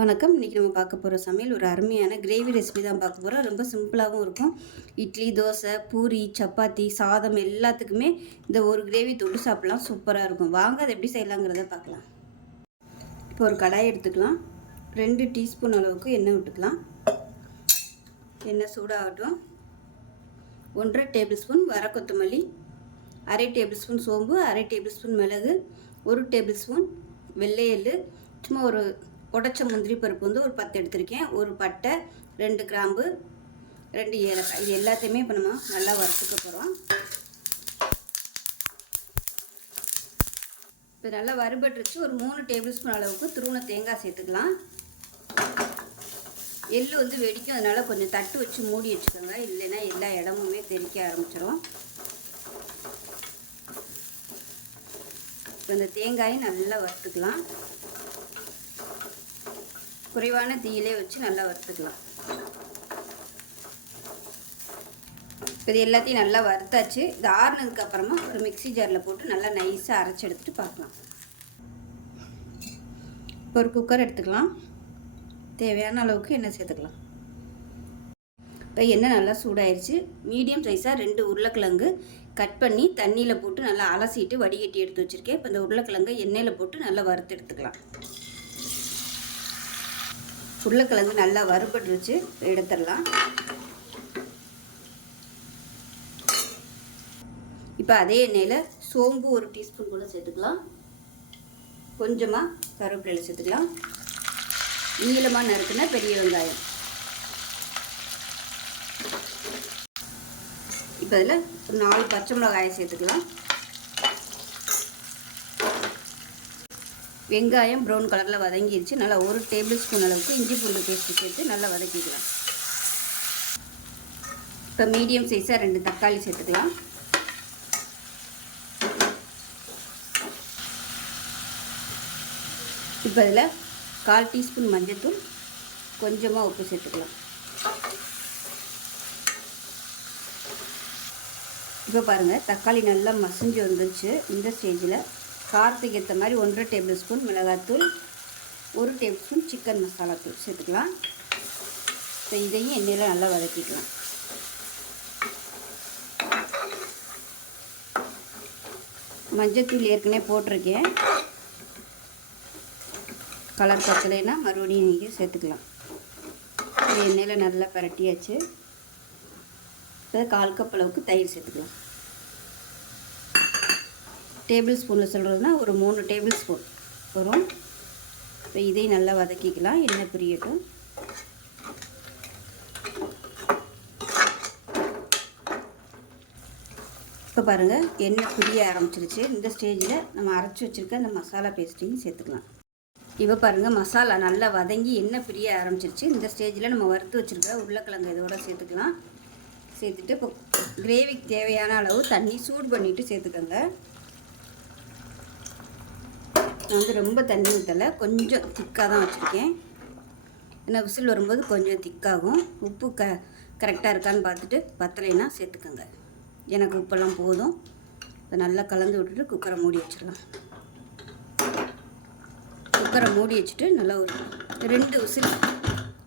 வணக்கம். இன்றைக்கி நம்ம பார்க்க போகிற சமையல் ஒரு அருமையான கிரேவி ரெசிபி தான் பார்க்க போகிறோம். ரொம்ப சிம்பிளாகவும் இருக்கும். இட்லி, தோசை, பூரி, சப்பாத்தி, சாதம் எல்லாத்துக்குமே இந்த ஒரு கிரேவி தொட்டு சாப்பிட்லாம். சூப்பராக இருக்கும். வாங்க அதை எப்படி செய்யலாங்கிறத பார்க்கலாம். இப்போ ஒரு கடாய் எடுத்துக்கலாம். 2 டீஸ்பூன் அளவுக்கு எண்ணெய் விட்டுக்கலாம். எண்ணெய் சூடாகட்டும். 1.5 டேபிள் ஸ்பூன் வர கொத்தமல்லி, 1/2 டேபிள் ஸ்பூன் சோம்பு, 1/2 டேபிள் ஸ்பூன் மிளகு, 1 டேபிள் ஸ்பூன் வெள்ளை எள்ளு, சும்மா ஒரு உடைச்ச முந்திரி பருப்பு வந்து ஒரு 10 எடுத்திருக்கேன், ஒரு பட்டை, 2 கிராம்பு, 2 ஏலக்காய். இது எல்லாத்தையுமே இப்போ நம்ம நல்லா வறுத்துக்க போகிறோம். இப்போ நல்லா வறுபட்டுருச்சு. ஒரு 3 டேபிள் ஸ்பூன் அளவுக்கு துருவன தேங்காய் சேர்த்துக்கலாம். எள்ளு வந்து வெடிக்கும், அதனால் கொஞ்சம் தட்டு வச்சு மூடி வச்சுக்கோங்க, இல்லைன்னா எல்லா இடமுமே தெறிக்க ஆரம்பிச்சிடும். இப்போ இந்த தேங்காயை நல்லா வறுத்துக்கலாம். குறைவான தீயிலே வச்சு நல்லா வறுத்துக்கலாம். இப்போ இது எல்லாத்தையும் நல்லா வறுத்தாச்சு. இது ஆறுனதுக்கப்புறமா ஒரு மிக்சி ஜாரில் போட்டு நல்லா நைஸாக அரைச்சி எடுத்துகிட்டு பார்க்கலாம். இப்போ ஒரு குக்கர் எடுத்துக்கலாம். தேவையான அளவுக்கு எண்ணெய் சேர்த்துக்கலாம். இப்போ எண்ணெய் நல்லா சூடாயிருச்சு. மீடியம் சைஸாக 2 உருளைக்கிழங்கு கட் பண்ணி தண்ணியில் போட்டு நல்லா அலசிட்டு வடிகட்டி எடுத்து வச்சுருக்கேன். இப்போ இந்த உருளைக்கிழங்கு எண்ணெயில் போட்டு நல்லா வறுத்து எடுத்துக்கலாம். உருளைக்கிழங்கு நல்லா வறுபட்டுருச்சு, எடுத்துடலாம். இப்போ அதே எண்ணெயில் சோம்பு 1 டீஸ்பூன் கூட சேர்த்துக்கலாம். கொஞ்சமாக கருவேப்பிலை சேர்த்துக்கலாம். நீளமாக நறுக்குன பெரிய வெங்காயம். இப்போ அதில் ஒரு 4 பச்சை மிளகாயை சேர்த்துக்கலாம். வெங்காயம் ப்ரௌன் கலரில் வதங்கிடுச்சு. நல்லா 1 டேபிள் ஸ்பூன் அளவுக்கு இஞ்சி பூண்டு பேஸ்ட்டு சேர்த்து நல்லா வதக்கிக்கலாம். இப்போ மீடியம் சைஸாக 2 தக்காளி சேர்த்துக்கலாம். இப்போ அதில் 1/4 டீஸ்பூன் மஞ்சள்தூள், கொஞ்சமாக உப்பு சேர்த்துக்கலாம். இப்போ பாருங்கள், தக்காளி நல்லா மசிஞ்சு வந்துருச்சு. இந்த ஸ்டேஜில் காரத்துக்கு ஏற்ற மாதிரி 1.5 டேபிள் ஸ்பூன் மிளகாத்தூள், 1 டேபிள் ஸ்பூன் சிக்கன் மசாலா தூள் சேர்த்துக்கலாம். இப்போ இதையும் எண்ணெயில் நல்லா வதக்கிக்கலாம். மஞ்சத்தூள் ஏற்கனவே போட்டிருக்கேன். கலர் பத்தலைன்னா மறுபடியும் நீங்கள் சேர்த்துக்கலாம். எண்ணெயில் நல்லா பரட்டியாச்சு. இப்போ 1/4 கப் அளவுக்கு தயிர் சேர்த்துக்கலாம். டேபிள் ஸ்பூனில் சொல்கிறதுனா ஒரு 3 டேபிள் ஸ்பூன் வரும். இப்போ இதையும் நல்லா வதக்கிக்கலாம். எண்ணெய் பிரியட்டும். இப்போ பாருங்கள், எண்ணெய் பிரிய ஆரம்பிச்சிருச்சு. இந்த ஸ்டேஜில் நம்ம அரைச்சி வச்சுருக்க அந்த மசாலா பேஸ்ட்டையும் சேர்த்துக்கலாம். இப்போ பாருங்கள், மசாலா நல்லா வதங்கி எண்ணெய் பிரிய ஆரம்பிச்சிருச்சு. இந்த ஸ்டேஜில் நம்ம வறுத்து வச்சுருக்க உருளைக்கிழங்கு இதோட சேர்த்துக்கலாம். சேர்த்துட்டு இப்போ கிரேவிக்கு தேவையான அளவு தண்ணி சூடு பண்ணிவிட்டு சேர்த்துக்கோங்க. நான் வந்து ரொம்ப தண்ணி ஊற்றலை, கொஞ்சம் திக்காக தான் வச்சுருக்கேன். ஏன்னா விசில் வரும்போது கொஞ்சம் திக்காகும். உப்பு கரெக்டாக இருக்கான்னு பார்த்துட்டு பத்தலைன்னா சேர்த்துக்கோங்க. எனக்கு உப்பெல்லாம் போதும். இதை நல்லா கலந்து விட்டுட்டு குக்கரை மூடி வச்சிடலாம். குக்கரை மூடி வச்சுட்டு நல்லா ஒரு 2 விசில்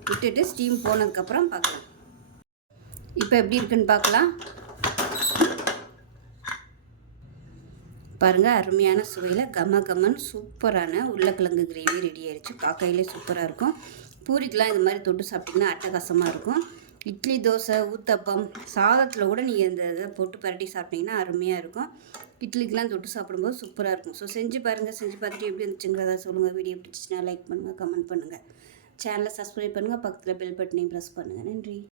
விட்டுட்டு ஸ்டீம் போனதுக்கப்புறம் பார்க்கலாம். இப்போ எப்படி இருக்குன்னு பார்க்கலாம். பாருங்கள், அருமையான சுவையில் கமன்னு சூப்பரான உருளைக்கிழங்கு கிரேவி ரெடி ஆயிடுச்சு. பார்க்கையிலே சூப்பராக இருக்கும். பூரிக்கெலாம் இது மாதிரி தொட்டு சாப்பிட்டிங்கன்னா அட்டகாசமாக இருக்கும். இட்லி, தோசை, ஊத்தப்பம், சாதத்தில் கூட நீங்கள் இந்த இதை போட்டு பரட்டி சாப்பிட்டிங்கன்னா அருமையாக இருக்கும். இட்லிக்கெலாம் தொட்டு சாப்பிடும்போது சூப்பராக இருக்கும். ஸோ செஞ்சு பாருங்கள். செஞ்சு பார்த்துட்டு எப்படி இருந்துச்சுங்கிறதா சொல்லுங்கள். வீடியோ பிடிச்சிச்சின்னா லைக் பண்ணுங்கள், கமெண்ட் பண்ணுங்கள். சேனலை சப்ஸ்கிரைப் பண்ணுங்கள். பக்கத்தில் பெல் பட்டனையும் ப்ரெஸ் பண்ணுங்கள். நன்றி.